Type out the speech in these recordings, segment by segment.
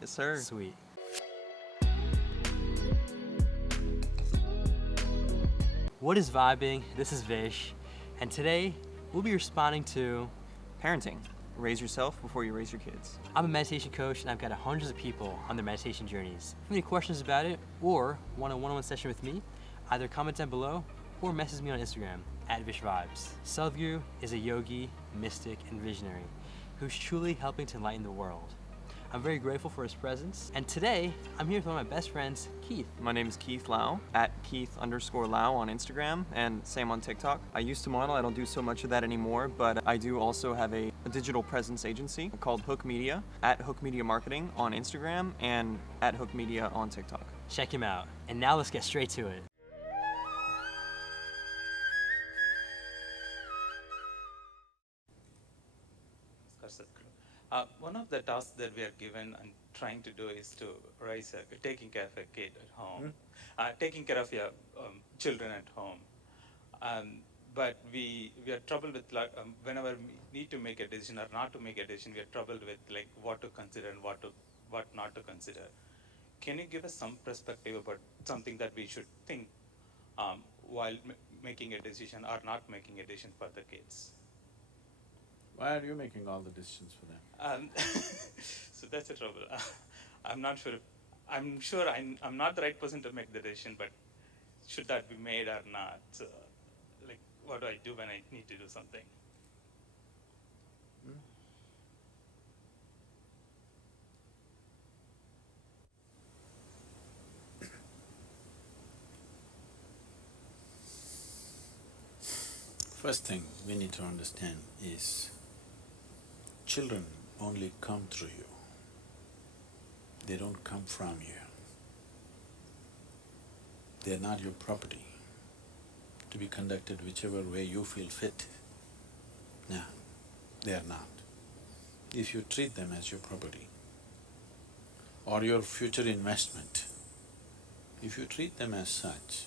Yes, sir. Sweet. What is vibing? This is Vish, and today we'll be responding to Parenting. Raise yourself before you raise your kids. I'm a meditation coach and I've got hundreds of people on their meditation journeys. If you have any questions about it or want a one-on-one session with me, either comment down below or message me on Instagram at VishVibez. Sadhguru is a yogi, mystic, and visionary who's truly helping to enlighten the world. I'm very grateful for his presence, and today I'm here with one of my best friends, Keith. My name is Keith Lau, at Keith_Lau on Instagram, and same on TikTok. I used to model, I don't do so much of that anymore, but I do also have a digital presence agency called Hook Media, at Hook Media Marketing on Instagram, and at Hook Media on TikTok. Check him out. And now let's get straight to it. Sadhguru. One of the tasks that we are given and trying to do is to raise taking care of a kid at home, taking care of your children at home. But we are troubled with whenever we need to make a decision or not to make a decision, we are troubled with like what to consider and what not to consider. Can you give us some perspective about something that we should think while making a decision or not making a decision for the kids? Why are you making all the decisions for them? So that's the trouble. I'm not sure. I'm sure I'm not the right person to make the decision, but should that be made or not? Like, what do I do when I need to do something? First thing we need to understand is children only come through you. They don't come from you. They're not your property to be conducted whichever way you feel fit. No, they are not. If you treat them as your property or your future investment, if you treat them as such,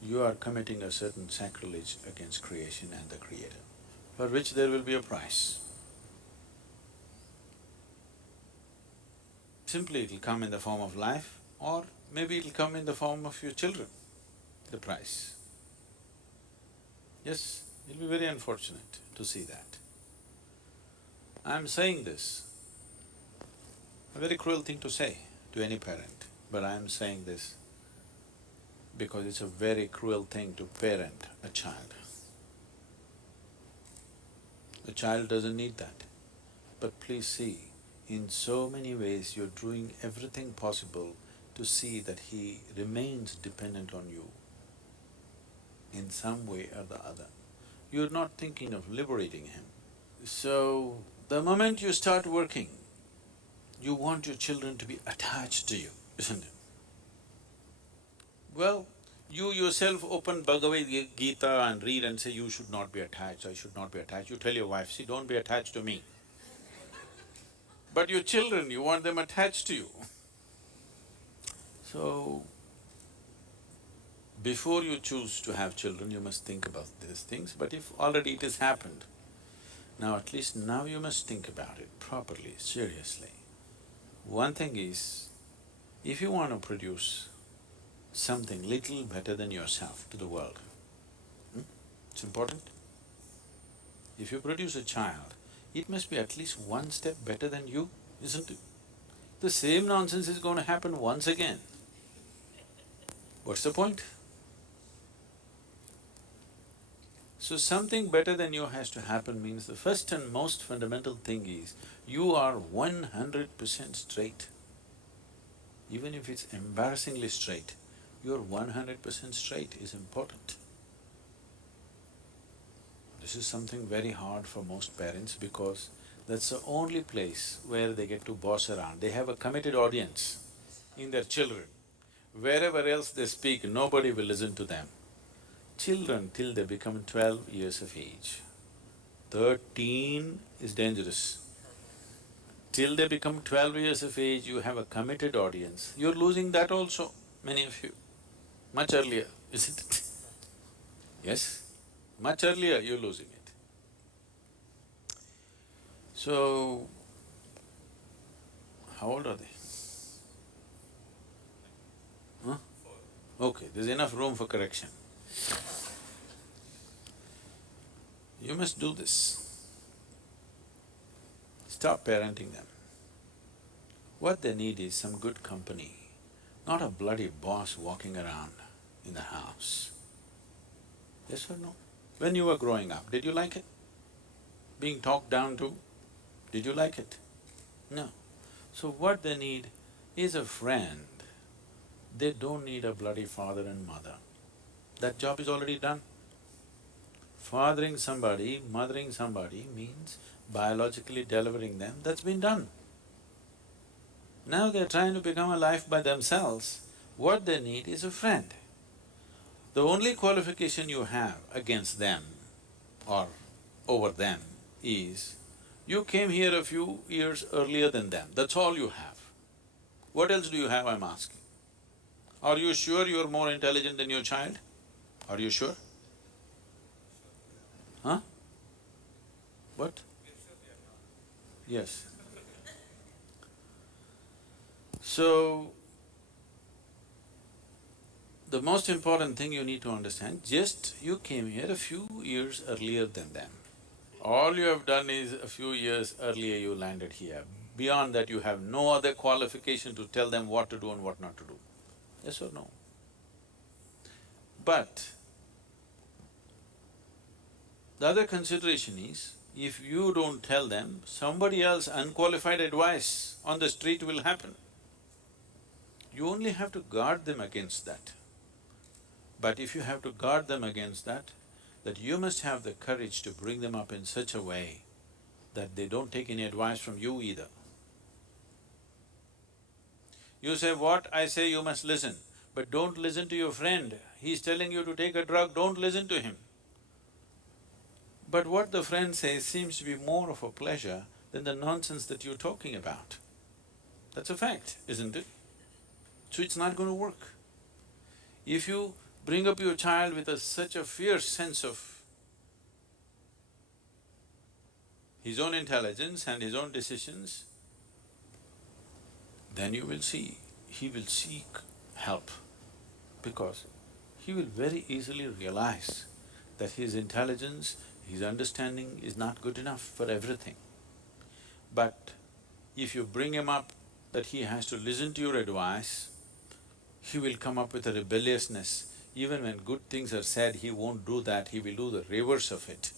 you are committing a certain sacrilege against creation and the Creator, for which there will be a price. Simply it'll come in the form of life, or maybe it'll come in the form of your children, the price. Yes, it'll be very unfortunate to see that. I'm saying this, a very cruel thing to say to any parent, but I'm saying this because it's a very cruel thing to parent a child. The child doesn't need that. But please see, in so many ways you're doing everything possible to see that he remains dependent on you in some way or the other. You're not thinking of liberating him. So, the moment you start working, you want your children to be attached to you, isn't it? Well, you yourself open Bhagavad Gita and read and say, you should not be attached, I should not be attached. You tell your wife, see, don't be attached to me. But your children, you want them attached to you. So, before you choose to have children, you must think about these things, but if already it has happened, now at least now you must think about it properly, seriously. One thing is, if you want to produce something little better than yourself to the world, it's important. If you produce a child, it must be at least one step better than you, isn't it? The same nonsense is going to happen once again. What's the point? So something better than you has to happen means the first and most fundamental thing is, you are 100% straight. Even if it's embarrassingly straight, you're 100% straight is important. This is something very hard for most parents because that's the only place where they get to boss around. They have a committed audience in their children. Wherever else they speak, nobody will listen to them. Children till they become 12 years of age. 13 is dangerous. Till they become 12 years of age, you have a committed audience. You're losing that also, many of you, much earlier, isn't it? Yes, much earlier you're losing it. So, How old are they? Huh? Okay, there's enough room for correction. You must do this. Stop parenting them. What they need is some good company, not a bloody boss walking around in the house. Yes or no? When you were growing up, did you like it? Being talked down to, did you like it? No. So what they need is a friend. They don't need a bloody father and mother. That job is already done. Fathering somebody, mothering somebody means biologically delivering them, that's been done. Now they're trying to become a life by themselves. What they need is a friend. The only qualification you have against them or over them is, you came here a few years earlier than them, that's all you have. What else do you have, I'm asking? Are you sure you're more intelligent than your child? Are you sure? Huh? What? Yes. So, the most important thing you need to understand, just you came here a few years earlier than them. All you have done is a few years earlier you landed here. Beyond that, you have no other qualification to tell them what to do and what not to do. Yes or no? But the other consideration is, if you don't tell them, somebody else unqualified advice on the street will happen. You only have to guard them against that. But if you have to guard them against that you must have the courage to bring them up in such a way that they don't take any advice from you either. You say, what I say you must listen, but don't listen to your friend. He's telling you to take a drug, don't listen to him. But what the friend says seems to be more of a pleasure than the nonsense that you're talking about. That's a fact, isn't it? So it's not going to work. If you bring up your child with such a fierce sense of his own intelligence and his own decisions, then you will see, he will seek help, because he will very easily realize that his intelligence, his understanding is not good enough for everything. But if you bring him up that he has to listen to your advice, he will come up with a rebelliousness. Even when good things are said, he won't do that, he will do the reverse of it.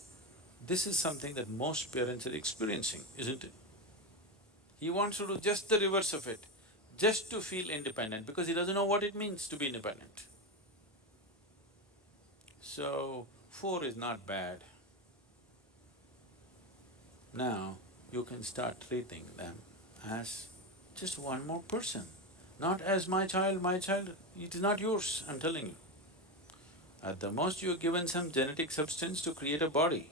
This is something that most parents are experiencing, isn't it? He wants to do just the reverse of it, just to feel independent, because he doesn't know what it means to be independent. So, 4 is not bad. Now, you can start treating them as just one more person, not as my child, it is not yours, I'm telling you. At the most you're given some genetic substance to create a body.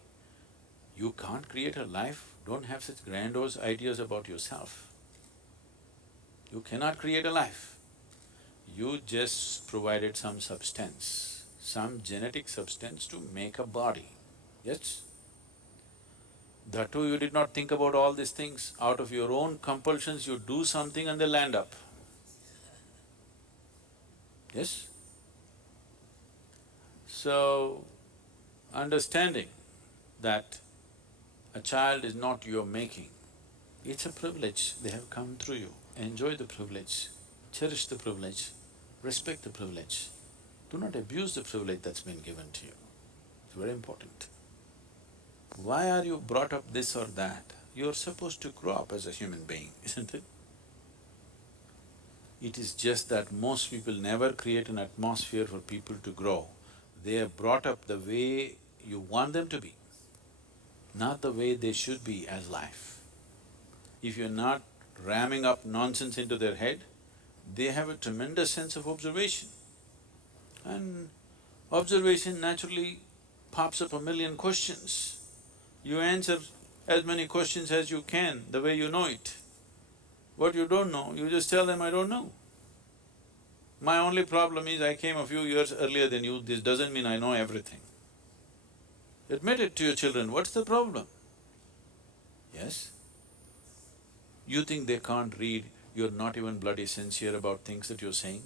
You can't create a life, don't have such grandiose ideas about yourself. You cannot create a life. You just provided some substance, some genetic substance to make a body, yes? That too you did not think about all these things. Out of your own compulsions you do something and they land up. Yes? So, understanding that a child is not your making, it's a privilege, they have come through you. Enjoy the privilege, cherish the privilege, respect the privilege. Do not abuse the privilege that's been given to you. It's very important. Why are you brought up this or that? You're supposed to grow up as a human being, isn't it? It is just that most people never create an atmosphere for people to grow. They are brought up the way you want them to be, not the way they should be as life. If you're not ramming up nonsense into their head, they have a tremendous sense of observation. And observation naturally pops up a million questions. You answer as many questions as you can, the way you know it. What you don't know, you just tell them, I don't know. My only problem is I came a few years earlier than you, this doesn't mean I know everything. Admit it to your children, what's the problem? Yes? You think they can't read you're not even bloody sincere about things that you're saying?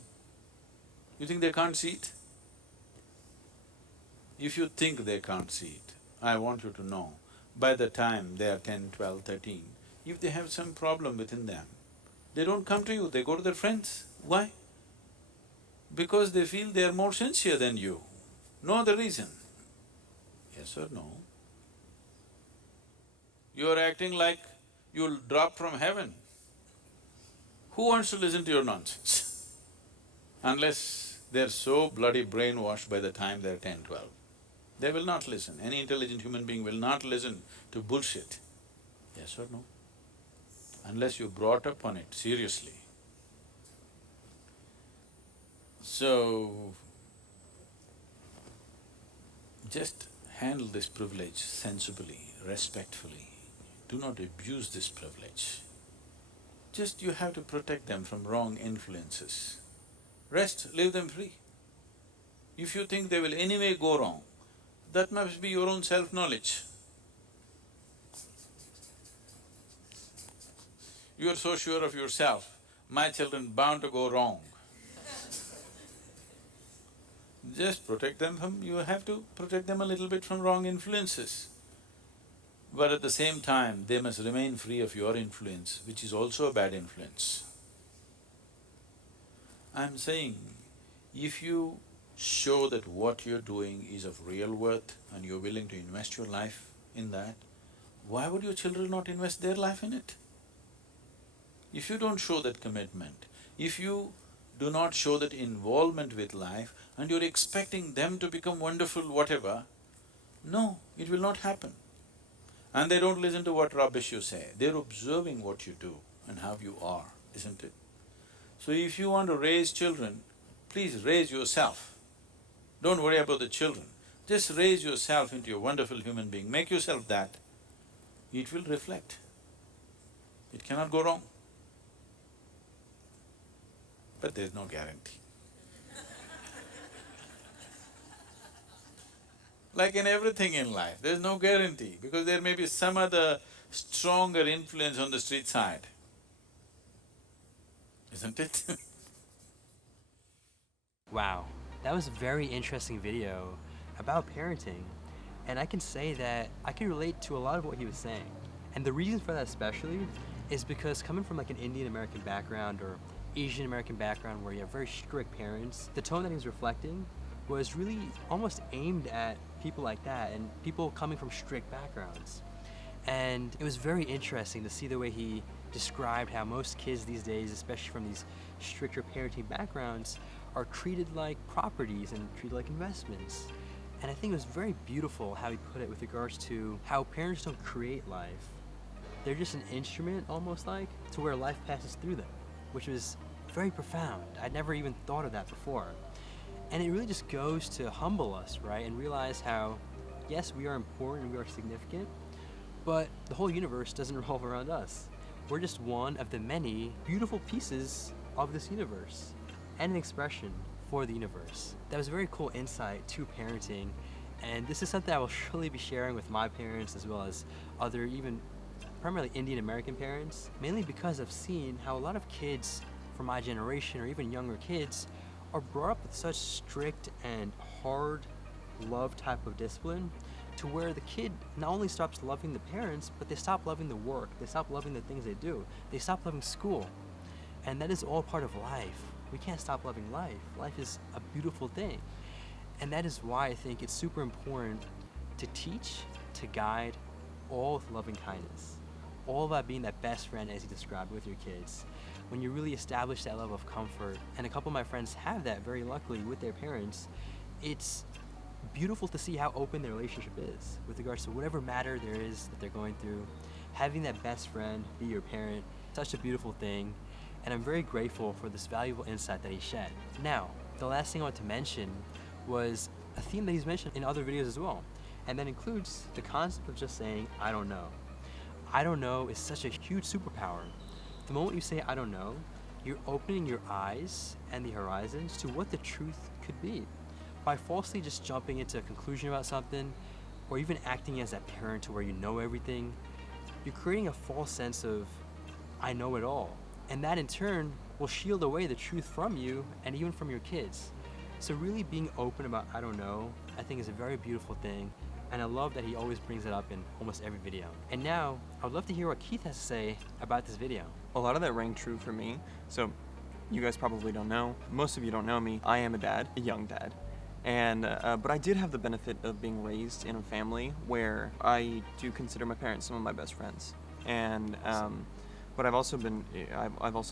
You think they can't see it? If you think they can't see it, I want you to know, by the time they are 10, 12, 13, if they have some problem within them, they don't come to you, they go to their friends. Why? Because they feel they are more sincere than you, no other reason. Yes or no? You're acting like you'll drop from heaven. Who wants to listen to your nonsense? Unless they're so bloody brainwashed by the time they're 10, 12. They will not listen. Any intelligent human being will not listen to bullshit. Yes or no? Unless you brought up on it seriously. So, just handle this privilege sensibly, respectfully. Do not abuse this privilege. Just you have to protect them from wrong influences. Rest, leave them free. If you think they will anyway go wrong, that must be your own self-knowledge. You are so sure of yourself, my children bound to go wrong. Just protect them from… you have to protect them a little bit from wrong influences. But at the same time, they must remain free of your influence, which is also a bad influence. I'm saying, if you show that what you're doing is of real worth and you're willing to invest your life in that, why would your children not invest their life in it? If you don't show that commitment, if you do not show that involvement with life and you're expecting them to become wonderful whatever, no, it will not happen. And they don't listen to what rubbish you say, they're observing what you do and how you are, isn't it? So if you want to raise children, please raise yourself. Don't worry about the children, just raise yourself into a wonderful human being, make yourself that. It will reflect. It cannot go wrong. But there's no guarantee. Like in everything in life, there's no guarantee because there may be some other stronger influence on the street side, isn't it? Wow, that was a very interesting video about parenting, and I can say that I can relate to a lot of what he was saying. And the reason for that especially is because coming from like an Indian American background or Asian American background where you have very strict parents, the tone that he was reflecting was really almost aimed at people like that and people coming from strict backgrounds. And it was very interesting to see the way he described how most kids these days, especially from these stricter parenting backgrounds, are treated like properties and treated like investments. And I think it was very beautiful how he put it with regards to how parents don't create life. They're just an instrument, almost like, to where life passes through them, which was very profound. I'd never even thought of that before. And it really just goes to humble us, right? And realize how, yes, we are important and we are significant, but the whole universe doesn't revolve around us. We're just one of the many beautiful pieces of this universe and an expression for the universe. That was a very cool insight to parenting, and this is something I will surely be sharing with my parents as well as other, even primarily Indian American parents, mainly because I've seen how a lot of kids from my generation or even younger kids are brought up with such strict and hard love type of discipline to where the kid not only stops loving the parents, but they stop loving the work, they stop loving the things they do, they stop loving school. And that is all part of life. We can't stop loving life. Life is a beautiful thing. And that is why I think it's super important to teach, to guide, all with loving kindness. All about being that best friend as you described with your kids. When you really establish that level of comfort, and a couple of my friends have that very luckily with their parents, it's beautiful to see how open their relationship is with regards to whatever matter there is that they're going through. Having that best friend be your parent, such a beautiful thing, and I'm very grateful for this valuable insight that he shed. Now, the last thing I want to mention was a theme that he's mentioned in other videos as well, and that includes the concept of just saying, I don't know. I don't know is such a huge superpower. The moment you say, I don't know, you're opening your eyes and the horizons to what the truth could be. By falsely just jumping into a conclusion about something, or even acting as that parent to where you know everything, you're creating a false sense of, I know it all, And that in turn will shield away the truth from you and even from your kids. So really being open about I don't know, I think is a very beautiful thing. And I love that he always brings it up in almost every video. And now, I would love to hear what Keith has to say about this video. A lot of that rang true for me. So you guys probably don't know. Most of you don't know me. I am a dad, a young dad. And but I did have the benefit of being raised in a family where I do consider my parents some of my best friends. And but I've also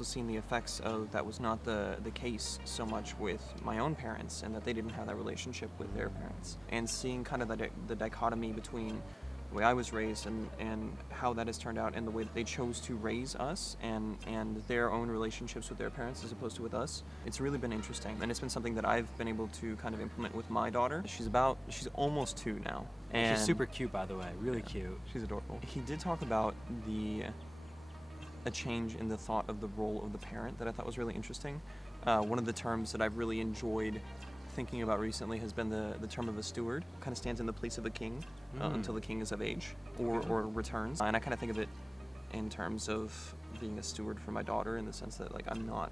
seen the effects of that was not the case so much with my own parents, and that they didn't have that relationship with their parents. And seeing kind of the dichotomy between the way I was raised and how that has turned out, and the way that they chose to raise us, and their own relationships with their parents as opposed to with us. It's really been interesting, and it's been something that I've been able to kind of implement with my daughter. She's almost 2 now. And she's super cute, by the way, really cute. She's adorable. He did talk about a change in the thought of the role of the parent that I thought was really interesting. One of the terms that I've really enjoyed thinking about recently has been the term of a steward. Kind of stands in the place of a king until the king is of age or returns. And I kind of think of it in terms of being a steward for my daughter, in the sense that, like, I'm not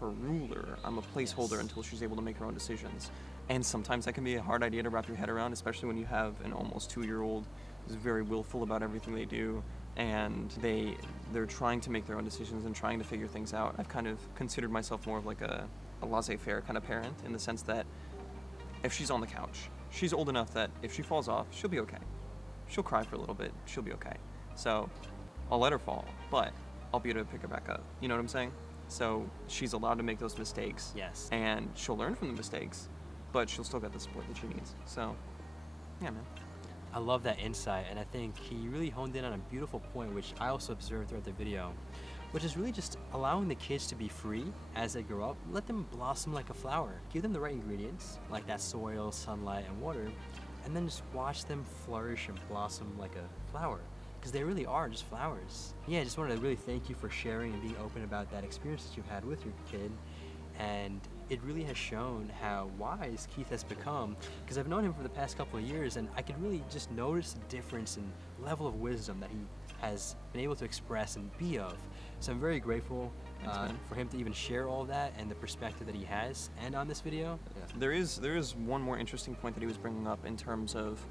her ruler. I'm a placeholder until she's able to make her own decisions. And sometimes that can be a hard idea to wrap your head around, especially when you have an almost 2-year-old who's very willful about everything they do, and they're trying to make their own decisions and trying to figure things out. I've kind of considered myself more of like a laissez-faire kind of parent, in the sense that if she's on the couch, she's old enough that if she falls off, she'll be okay. She'll cry for a little bit, she'll be okay. So I'll let her fall, but I'll be able to pick her back up. You know what I'm saying? So she's allowed to make those mistakes. Yes. And she'll learn from the mistakes, but she'll still get the support that she needs. So, yeah, man. I love that insight, and I think he really honed in on a beautiful point, which I also observed throughout the video, which is really just allowing the kids to be free as they grow up. Let them blossom like a flower. Give them the right ingredients, like that soil, sunlight, and water, and then just watch them flourish and blossom like a flower, because they really are just flowers. Yeah, I just wanted to really thank you for sharing and being open about that experience that you've had with your kid. And it really has shown how wise Keith has become, because I've known him for the past couple of years, and I could really just notice the difference in level of wisdom that he has been able to express and be of. So I'm very grateful for him to even share all that and the perspective that he has, and on this video. Yeah. There is one more interesting point that he was bringing up in terms of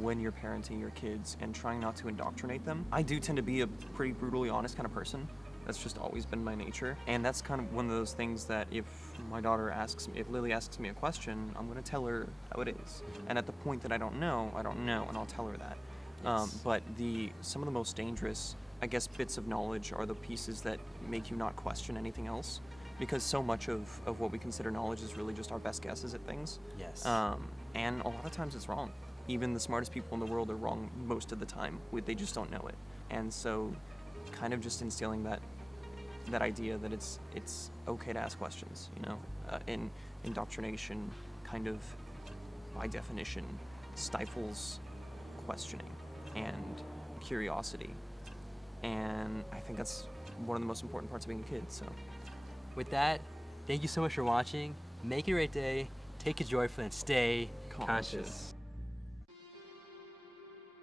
when you're parenting your kids and trying not to indoctrinate them. I do tend to be a pretty brutally honest kind of person. That's just always been my nature. And that's kind of one of those things that if Lily asks me a question, I'm going to tell her how it is. And at the point that I don't know, and I'll tell her that. Yes. But some of the most dangerous, I guess, bits of knowledge are the pieces that make you not question anything else. Because so much of what we consider knowledge is really just our best guesses at things. Yes. And a lot of times it's wrong. Even the smartest people in the world are wrong most of the time. They just don't know it. And so kind of just instilling that idea that it's okay to ask questions, you know. In indoctrination, kind of by definition, stifles questioning and curiosity, and I think that's one of the most important parts of being a kid. So With that, thank you so much for watching. Make it a great day, take it joyfully, and stay conscious.